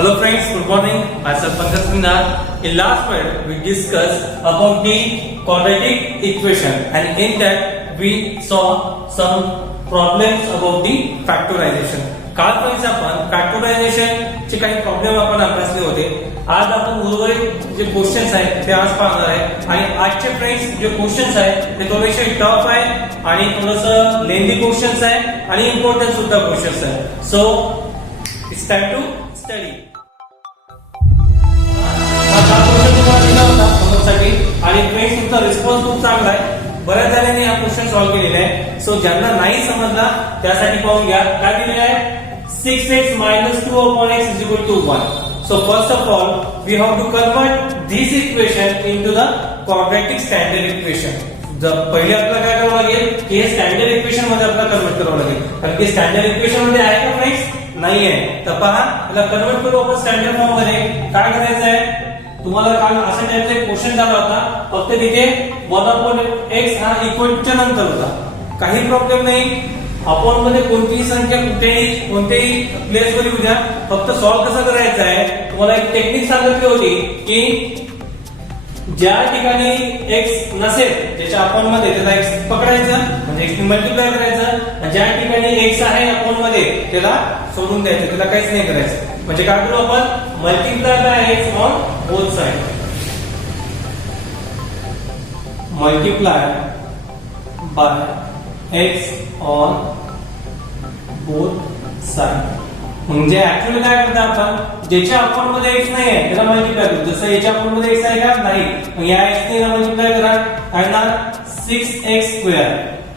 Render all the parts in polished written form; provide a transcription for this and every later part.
Hello friends, good morning. Myself Pankaj Minar. In last part, we discussed about the quadratic equation, and in that we saw some problems about the factorization. कालपर्यंत आपण factorisation चे काही problem आपण अभ्यासले होते. आज आपण उर्वरित जे क्वेश्चन्स आहेत ते आज पाहणार आहे आणि आजचे फ्रेंड्स जे क्वेश्चन्स आहेत ते थोडेसे टफ आहे आणि थोडंसं लेंदी क्वेश्चन्स आहे आणि इम्पॉर्टंट सुद्धा क्वेश्चन्स आहे. So it's time to study. हा क्वेश्चन तुम्हाला दिला होता समजसाठी आणि फ्रेंड्स तुमचा रिस्पॉन्स खूप चांगला आहे. बऱ्याच जणांनी हा क्वेश्चन सॉल्व्ह केलेला आहे. सो ज्यांना नाही समजला त्यासाठी पाहून घ्या. काय दिलेलं आहे 6x minus 2 upon x is equal to 1. So first of all we have to convert this equation into the quadratic standard equation. जर पहिले आपल्याला काय करावं लागेल की हे स्टँडर्ड इक्वेशन मध्ये आपल्याला कन्वर्ट करावं लागेल. कारण की स्टँडर्ड इक्वेशन मध्ये आहे का फ्रेंड्स? नाही आहे. तर पहा याला कन्वर्ट करू आपण स्टँडर्ड फॉर्म मध्ये. काय करायचं आहे तुम्हाला काल अशा टाइपचा एक क्वेश्चन झाला होता. फक्त तिथे 1 upon x हा इक्वल च्या नंतर होता. काही प्रॉब्लेम नाही. अपॉन मध्ये कोणतीही संख्या कोणत्याही प्लेस वर येऊ द्या. फक्त सॉल्व्ह कसं करायचं आहे तुम्हाला एक टेक्निक सांगितली होती की ज्या ठिकाणी x नसेल त्याच्या अपॉन मध्ये त्याला x पकडायचं म्हणजे x मल्टिप्लाय करायचं. ज्या ठिकाणी x आहे अपॉन मध्ये त्याला सोडून द्यायचं. त्याला काहीच नाही करायचं. म्हणजे काय करू आपण multiply by x on both side. Multiply by x on both side. म्हणजे ऍक्च्युअली काय करतो आपण ज्याच्या अकाउंट मध्ये x नाही आहे त्याला मल्टिप्लाय करतो. जसं याच्या अकाउंट मध्ये x आहे का नाही. मग या x ने मल्टिप्लाय करा काय ना 6x²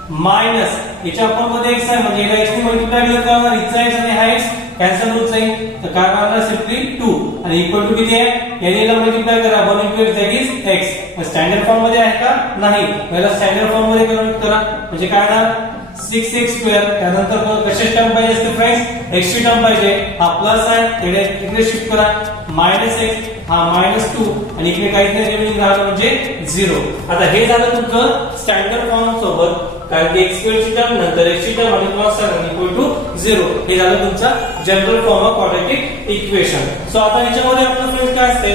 मायनस याच्या अकाउंट मध्ये x आहे म्हणजे याला x ने मल्टिप्लाय केलं तर हिचा x आणि हा x कॅन्सल होत जाईल. तर काय होणार सिम्पली 2 आणि इक्वल टू किती आहे याला मल्टिप्लाय करा 1 into x that is x. मग स्टँडर्ड फॉर्म मध्ये आहे का नाही. याला स्टँडर्ड फॉर्म मध्ये कन्वर्ट करा म्हणजे काय होणार 6x². त्यानंतर कशा टर्म पाहिजे असते फ्रेंड्स x ची टर्म पाहिजे. हा प्लस आहे त्याला इकडे शिफ्ट करा -x हा -2 आणि इकडे काहीच नाही रिमेनिंग राहिलं म्हणजे 0. आता हे झालं तुमचं स्टँडर्ड फॉर्म सोबत कारण की x² ची टर्म नंतर x ची टर्म आणि प्लस आहे इक्वल टू 0. हे झालं तुमचा general form of quadratic equation. So आता याच्यामध्ये आपलं फ्रेंड्स काय असते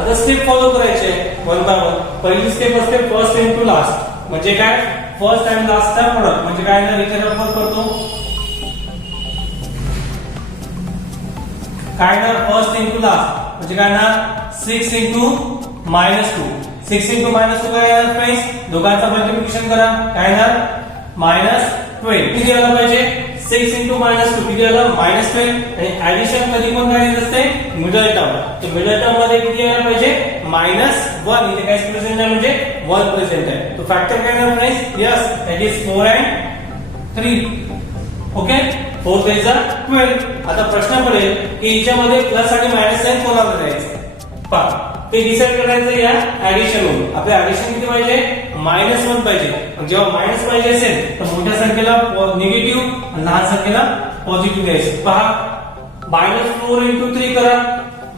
आता स्टेप फॉलो करायचे वन बाय वन. पहिली स्टेप असते फर्स्ट इनटू लास्ट. म्हणजे काय फर्स्ट आणि लास्ट चा प्रोडक्ट म्हणजे काय ना इथे रेफर करतो काय ना फर्स्ट इनटू लास्ट म्हणजे काय ना 6 into -2. 6 into -2 काय येणार फ्रेंड्स दोघांचा मल्टिप्लिकेशन करा काय ना -12. किती आला पाहिजे 6 into -2 किती आला -12. आणि ऍडिशन कधी पण करायचं असते मिडल टर्म. तर मिडल टर्म मध्ये किती यायला पाहिजे -1. इथे काय प्रेझेंट आहे म्हणजे 1 प्रेझेंट आहे. तो फॅक्टर काय आहे friends yes that is 4 and 3. Okay 4 3 जा 12. आता प्रश्न पडेल की याच्यामध्ये प्लस आणि मायनस साइन कोणाला द्यायचं पहा ते डिसाइड करायचं या ऍडिशन वरून. आपल्या ऍडिशन किती पाहिजे -1 पाहिजे. जेव्हा मायनस पाहिजे असेल तर मोठ्या संख्येला निगेटिव्ह आणि लहान संख्येला पॉझिटिव्ह द्यायचं. पहा -4 into 3 करा.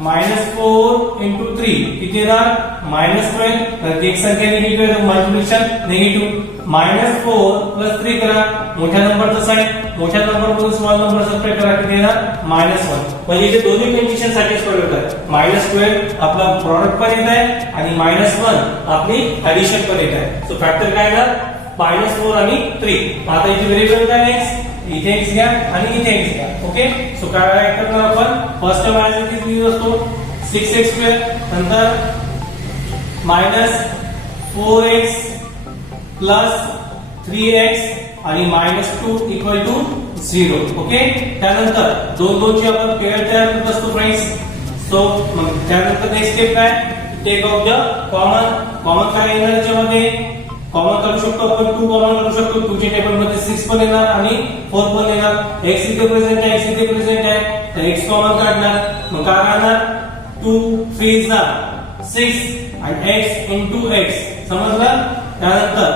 -4 into 3 किती येणार -12. तर एक संख्या निगेटिव्ह आहे मल्टिप्लिकेशन निगेटिव्ह. -4 + 3 करा. मोठ्या नंबरचा साइन मोठ्या नंबर मधून स्मॉल नंबर सबट्रॅक्ट करा किती येणार -1. म्हणजे इथे दोन्ही कंडिशन सॅटिस्फाईड होतात. -12 आपला प्रॉडक्ट पण येत आहे आणि -1 आपली ऍडिशन पण येत आहे. सो फॅक्टर काय येणार -4 आणि 3. आता इथे व्हेरिएबल काय नेक्स्ट इथे x घ्या आणि इथे x घ्या. ओके सो काय करणार आपण first term as it is लिहू असतो 6x² नंतर -4x + 3x आणि -2 इक्वल टू 0. ओके त्यानंतर 2 ची आपण पेअर तयार करत असतो फ्रेंड्स. सो मग त्यानंतर नेक्स्ट स्टेप काय टेक आउट द कॉमन काय येणार याच्यामध्ये कॉमन काढू शकतो आपण 2 कॉमन काढू शकतो. 2 च्या टेबल मध्ये 6 पण येणार आणि 4 पण येणार. x इथे प्रेझेंट आहे x इथे प्रेझेंट आहे तर x कॉमन काढणार. मग काय राहणार 2 3 जा 6 आणि x into x समजलं. त्यानंतर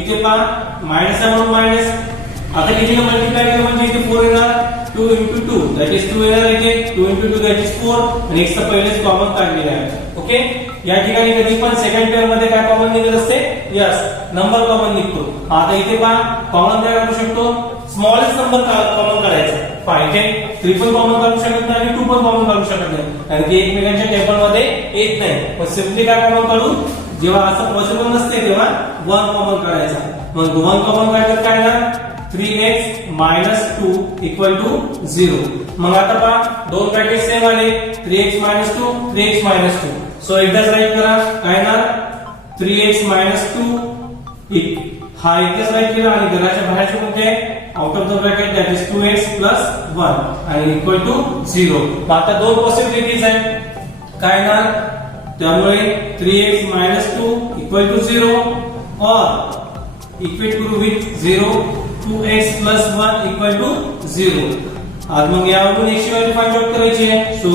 इथे पहा मायनस आहे म्हणून मायनस. आता कितीने मल्टिप्लाय केलं म्हणजे इथे 4 येणार. 2 into 2 दॅट इज 2 येणार. इथे 2 into 2 दॅट इज 4 आणि x चा पहिलेच कॉमन काढलेला आहे. ओके या ठिकाणी कधी पण सेकंड पेअर मध्ये काय कॉमन निघत असते यस नंबर कॉमन निघतो. आता इथे पहा कॉमन काय करू शकतो स्मॉलेस्ट नंबर कॉमन काढायचा. पहा इथे 3 पण कॉमन काढू शकत नाही आणि 2 पण कॉमन काढू शकत नाही, कारण की एकमेकांच्या टेबल मध्ये येत नाही. मग सिम्पली काय कॉमन काढू, जेव्हा असं पॉसिबल नसते तेव्हा 1 कॉमन काढायचा. मग 1 कॉमन काढल्यावर काय ना 3x minus 2 equal to 0. मग आता पहा दोन ब्रॅकेट सेम आले, 3x minus 2 3x minus 2. So एकदाच राईट करा, काय ना 3x minus 2 हा एकदाच राईट केला आणि घराच्या बाहेरचे कोणते out of the bracket that is 2x plus 1 आणि इक्वल टू 0. मग आता दोन पॉसिबिलिटीज आहेत, काय ना त्यामुळे 3x minus 2 equal to 0 or equate to with 0 2x plus 1 equal to 0. आज मग यावरून x ची व्हॅल्यू फाइंड आउट करायची आहे. So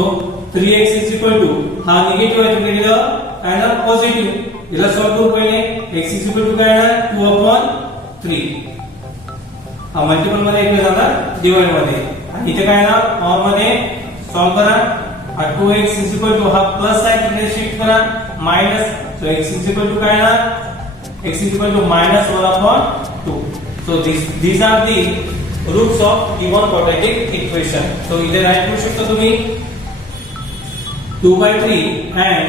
3x is equal to हा निगेटिव्ह आहे तिकडे काय ना पॉझिटिव्ह, याला सॉल्व्ह करू पहिले. x is equal to काय ना 2/3. हा मल्टिपल मध्ये इकडे जाणार डिवाइड मध्ये, आणि इथे काय ना फॉर्म मध्ये सॉल्व्ह करा. 2x is equal to हा प्लस आहे तिकडे शिफ्ट करा minus. So x is equal to काय ना x is equal to -1/2. So these are the roots of given quadratic equation. So इथे राईट करू शकता तुम्ही 2/3 and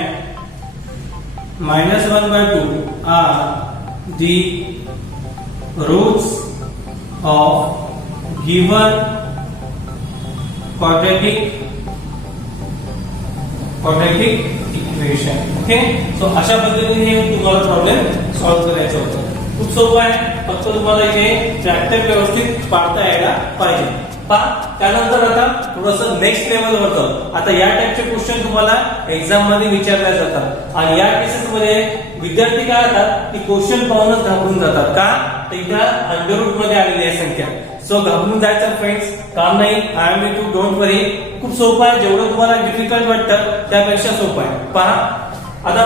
-1/2 are the roots of given quadratic equation. Okay, so अशा पद्धतीने तुम्हाला problem solve करायचा होता. खूप सोपं आहे, फक्त तुम्हाला इथे फॅक्टर व्यवस्थित पाडता यायला पाहिजे. पहा त्यानंतर आता थोडंसं नेक्स्ट लेवल होतं. आता या टाइपचे क्वेश्चन तुम्हाला एक्झाम मध्ये विचारले जातात आणि या केसेस मध्ये विद्यार्थी काय करतात की क्वेश्चन पाहूनच घाबरून जातात. का तर इथं अंडर रूट मध्ये आलेली आहे संख्या. सो घाबरून जायचं फ्रेंड्स काम नाही. I am with you, don't worry. खूप सोपं आहे, जेवढं तुम्हाला डिफिकल्ट वाटतं त्यापेक्षा सोपं आहे. पहा आता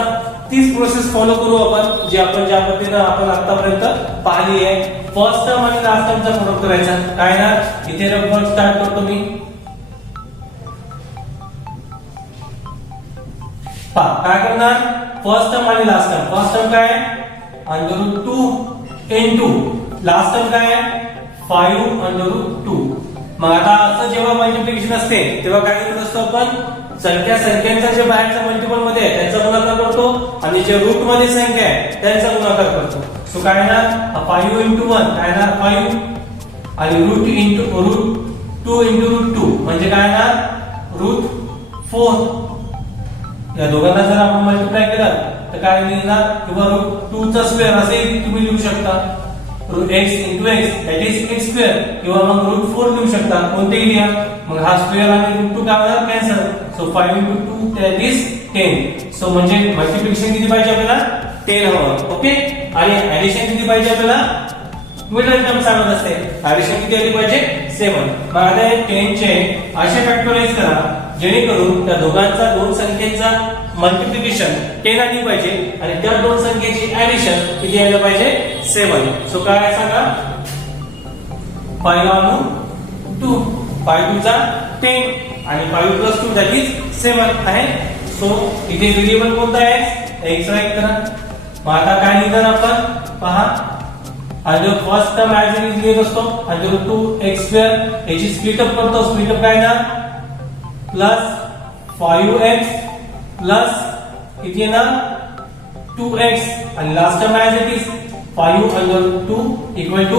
तीच प्रोसेस फॉलो करू आपण, जी आपण ज्या पद्धतीने आपण आतापर्यंत पाहिली आहे. फर्स्ट टर्म आणि लास्ट टर्मचा प्रोडक्ट करायचा. काय ना इथे रफवर स्टार्ट करतो मी. पहा काय करणार, फर्स्ट टर्म आणि लास्ट टर्म. फर्स्ट टर्म काय √2 into लास्ट टर्म काय 5 √2. मग आता असं जेव्हा मल्टिप्लिकेशन असते तेव्हा काय करत असतो आपण, संख्यांचा जे बाहेरच्या मल्टिपल मध्ये आहे त्यांचा गुणाकार करतो आणि जे रूट मध्ये संख्या आहे त्यांचा गुणाकार करतो. सो काय ना 5 into 1 काय ना 5 आणि √2 into √2 म्हणजे काय ना √4. या दोघांना जर आपण मल्टिप्लाय केलं तर काय निघणार, किंवा √2 चा स्क्वेअर असे तुम्ही लिहू शकता. x into x that is x square, किंवा मग √4 लिहू शकता, कोणतेही लिहा. मग हा स्क्वेअर आणि √2 काय होणार cancel. So 5 into 2 that is 10. So म्हणजे मल्टिप्लिकेशन किती पाहिजे आपल्याला 10 हवं. ओके, आणि ऍडिशन किती पाहिजे आपल्याला, मिडल टर्म सांगत असते ऍडिशन किती आली पाहिजे 7. मग आता 10 चे असे फॅक्टराइज करा जेणेकरून त्या दोन संख्येचा मल्टिप्लिकेशन 10 आली पाहिजे आणि त्या दोन संख्येची ऍडिशन किती यायला पाहिजे 7. सो काय सांगा 5 2 5 2 चा 10 आणि 5 plus 2 that is 7 आहे. सो इथे व्हेरिएबल कोणता आहे x राईट करा. मग आता काय लिहिणार आपण पहा, आणि first term as it is लिहित असतो √2x² याची स्प्लिटअप करतो. स्प्लिटअप काय ना प्लस 5x प्लस किती आहे ना 2x आणि last term as it is 5 equal to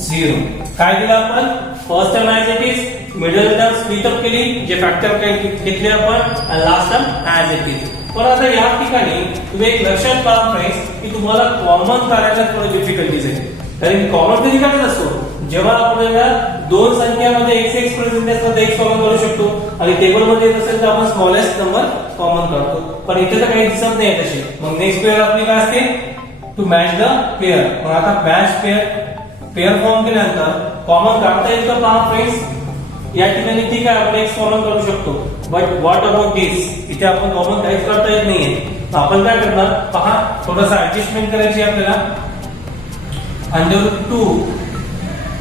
0. काय दिलं आपण, first term as it is, middle term split up केली, जे फॅक्टर घेतले आपण, आणि last term as it is. पण आता या ठिकाणी तुम्ही एक लक्षात पहा फ्रेंड्स की तुम्हाला कॉमन काढायला थोडं डिफिकल्टीज आहे. कारण कॉमन कधी काढत असतो जेव्हा आपल्याला दोन संख्यामध्ये x प्रेझेंट असतात x कॉमन करू शकतो, आणि टेबल मध्ये येत असेल तर आपण स्मॉलेस्ट नंबर कॉमन काढतो. पण इथे तर काही दिसत नाही तसे. मग नेक्स्ट पेअर आपली काय असते, टू मॅच द पेअर. मग आता मॅच पेअर फॉर्म केल्यानंतर कॉमन काढता येईल का पहा फ्रेंड्स. या ठिकाणी ठीक आहे आपण x कॉमन करू शकतो, बट व्हॉट अबाउट दिस, इथे आपण कॉमन काहीच करता येत नाहीये. आपण काय करणार पहा, थोडासा ऍडजस्टमेंट करायची आपल्याला. √2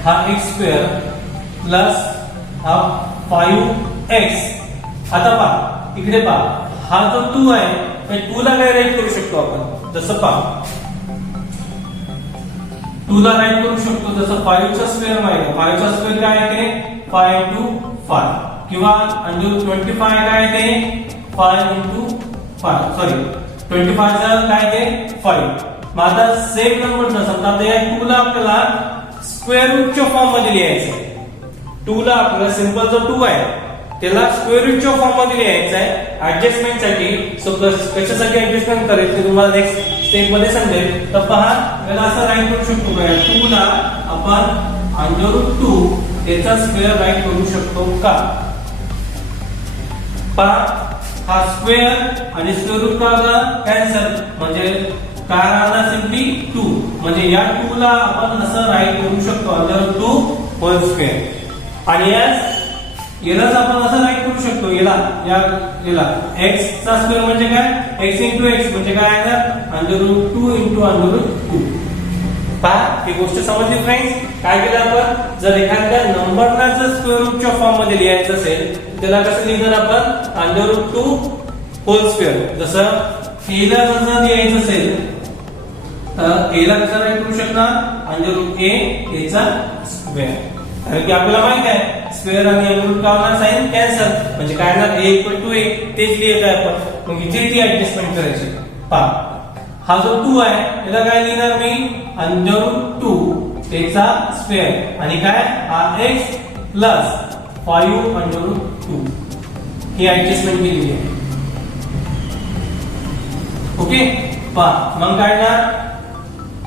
हा x² प्लस हा 5x. आता पहा इकडे पहा, हा जो 2 आहे 2 ला काय राईट करू शकतो आपण, जसं पहा 2 ला राईट करू शकतो जसं 5 चा स्क्वेअर माहिती. 5 चा स्क्वेअर काय आहे 5 into 5 किंवा अंडर रूट 25 काय ते 5 into 5 सॉरी 25 चा काय ते 5. मग आता सेम नंबरचा समजा आता या 2 ला आपल्याला स्क्वेअर रूटच्या फॉर्म मध्ये लिहायचं आहे. 2 ला आपल्याला सिंपल जो 2 आहे त्याला स्क्वेअर रूटच्या फॉर्म मध्ये लिहायचं आहे ऍडजस्टमेंट साठी. सो कशासाठी ऍडजस्टमेंट करायचं ते तुम्हाला नेक्स्ट स्टेप मध्ये समजेल. तर पहा याला असं राईट करू शकतो का 2 ला आपण अंडर रूट 2 याचा स्क्वेअर राईट करू शकतो का. पहा हा स्क्वेअर आणि स्क्वेअर रूट का कॅन्सल म्हणजे काय राहणार सिम्पली 2 म्हणजे या 2 ला आपण असं राईट करू शकतो अंडर रूट 2 होल स्क्वेअर. आणि यालाच आपण असं राईट करू शकतो याला x चा स्क्वेअर म्हणजे काय x into x म्हणजे काय आहे under root 2 into under root 2. पहा ही गोष्ट समजली फ्रेंड्स. काय केलं आपण जर एखाद्या नंबरला जर स्क्वेअर रूटच्या फॉर्म मध्ये लिहायचं असेल त्याला कसं लिहिणार आपण अंडर रूट 2 होल स्क्वेअर. जसं a ला जर लिहायचं असेल तर a ला कसं राईट करू शकणार अंडर रूट a याचा स्क्वेअर. कारण की आपल्याला माहित आहे स्क्वेअर आणि अंडर रूट का होणार साइन कॅन्सल म्हणजे काय होणार a इक्वल टू a तेच लिहित आहे आपण. मग इथे ती ऍडजस्टमेंट करायची. पहा हा जो 2 आहे याला काय लिहिणार मी अंडर रूट 2 याचा स्क्वेअर आणि काय हा x प्लस 5 अंडर रूट 2 ही ऍडजस्टमेंट केलेली आहे. ओके पहा मग काय ना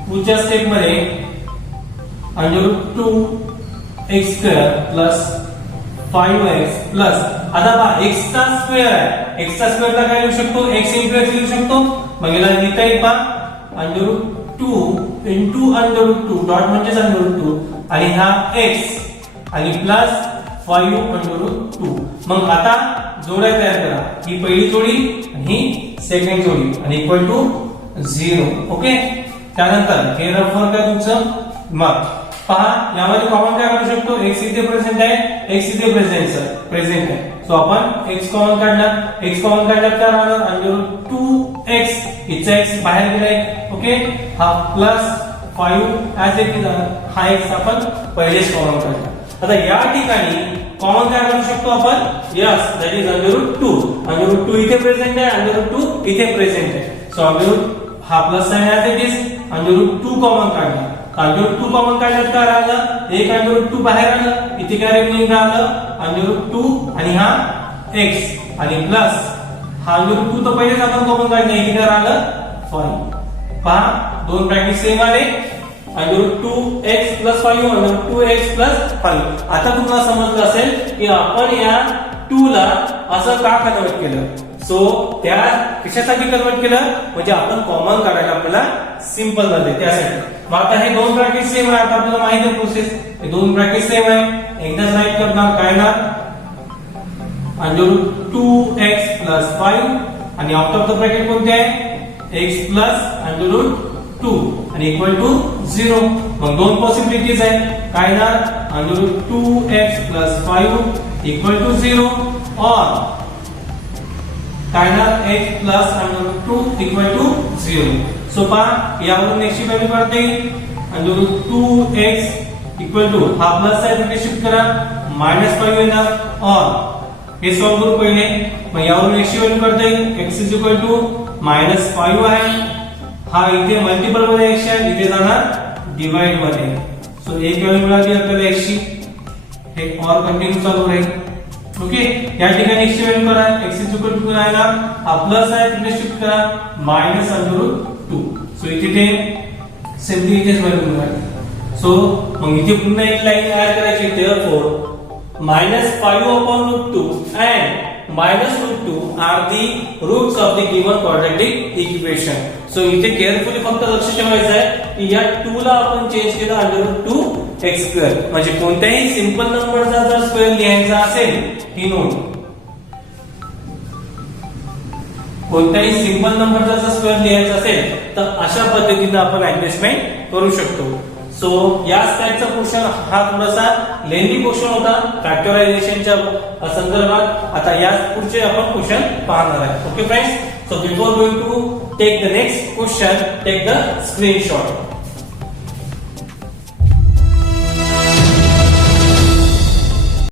पुढच्या स्टेप मध्ये under root 2 x square plus 5x plus आता पहा x चा स्क्वेअर आहे x चा स्क्वेअर ला काय लिहू शकतो x into x लिहू शकतो. मग याला लिहिता येईल पहा under root 2 into under root 2 dot म्हणजेच अंडर रूट 2 आणि हा x आणि प्लस 5 अंडर रूट 2. मग आता जोड्या तयार करा ही पहिली जोडी आणि ही सेकंड जोडी आणि इक्वल टू 0. ओके त्यानंतर हे रफर काय तुमचं मग पहा यामध्ये कॉमन काय काढू शकतो x इथे प्रेझेंट आहे x इथे प्रेझेंट आहे. सो आपण x कॉमन काढला काय राहणार अंडर रूट 2x इथचा x बाहेर गेलाय. ओके हा प्लस 5 ऍज इट इज हा x आपण पहिलेच कॉमन काढला. आता या ठिकाणी कॉमन काय काढू शकतो आपण yes that is under root 2. Under root 2 इथे प्रेझेंट आहे अंडर रूट 2 इथे प्रेझेंट आहे. सो अंडर रूट हा plus sign as it is under root 2 common काढला. अंडर रूट 2 कॉमन काढल्यात काय राहिलं एक अंडर रूट 2 बाहेर आलं इथे काय रिमेनिंग राहिलं अंडर रूट 2 आणि हा x आणि प्लस हा अंडर रूट 2 तर पहिलेच आपण कॉमन काढला इथे काय राहिलं 5. पहा दोन ब्रॅकेट सेम आले under root 2x plus 5 under root 2x plus 5. आता तुम्हाला समजलं असेल की आपण या 2 ला असं का कन्वर्ट केलं. सो त्या कशासाठी कन्वर्ट केलं म्हणजे आपण कॉमन काढायला आपल्याला सिंपल झाले त्यासाठी. मग आता हे दोन ब्रॅकेट सेम आहे आता आपल्याला माहिती आहे प्रोसेस. हे दोन ब्रॅकेट सेम आहे एकदाच राईट करणार काय ना अंडर रूट 2x प्लस 5 आणि आउट ऑफ द ब्रॅकेट कोणते आहे x प्लस अंडर रूट 2 आणि इक्वल टू 0. मग दोन पॉसिबिलिटीज आहे काय ना under root 2x plus 5 equal to 0 और काय ना x plus under root 2 equal to 0. So पहा यावरून x ची व्हॅल्यू काढता येईल under root 2x equal to हा प्लस आहे तिथे शिफ्ट करा -5 येणार और हे सॉल्व करू पहिले. मग यावरून x ची व्हॅल्यू काढता येईल x इज इक्वल टू -5 आहे हा इथे मल्टिपल मध्ये x आहे इथे जाणार डिवाइड मध्ये. सो एक व्हॅल्यू मिळाली आपल्याला x ची हे और कंटिन्यू चालू राहील. ओके या ठिकाणी x ची व्हॅल्यू करा x इज इक्वल टू काय येणार हा प्लस आहे तिथे शिफ्ट करा मायनस अंडर रूट 2. सो इथे ते सिम्पली इथेच व्हॅल्यू मिळाली. सो मग इथे पुन्हा एक लाईन ऍड करायची therefore -5 upon root 2 and minus root 2 are the roots of the given quadratic equation. So इथे केअरफुली फक्त लक्ष ठेवायचं आहे की या 2 ला आपण चेंज केलं अंडर रूट 2 x स्क्वेअर म्हणजे कोणत्याही सिंपल नंबरचा जर स्क्वेअर लिहायचा असेल ही नोट कोणत्याही सिंपल नंबरचा जर स्क्वेअर लिहायचा असेल तर अशा पद्धतीने आपण ऍडजस्टमेंट करू शकतो. सो या टाइपचा क्वेश्चन हा थोडासा लेंदी क्वेश्चन होता फॅक्टरायझेशनच्या संदर्भात. आता या पुढचे आपण क्वेश्चन पाहणार आहे. Okay friends, so before going to take the next question take the screenshot.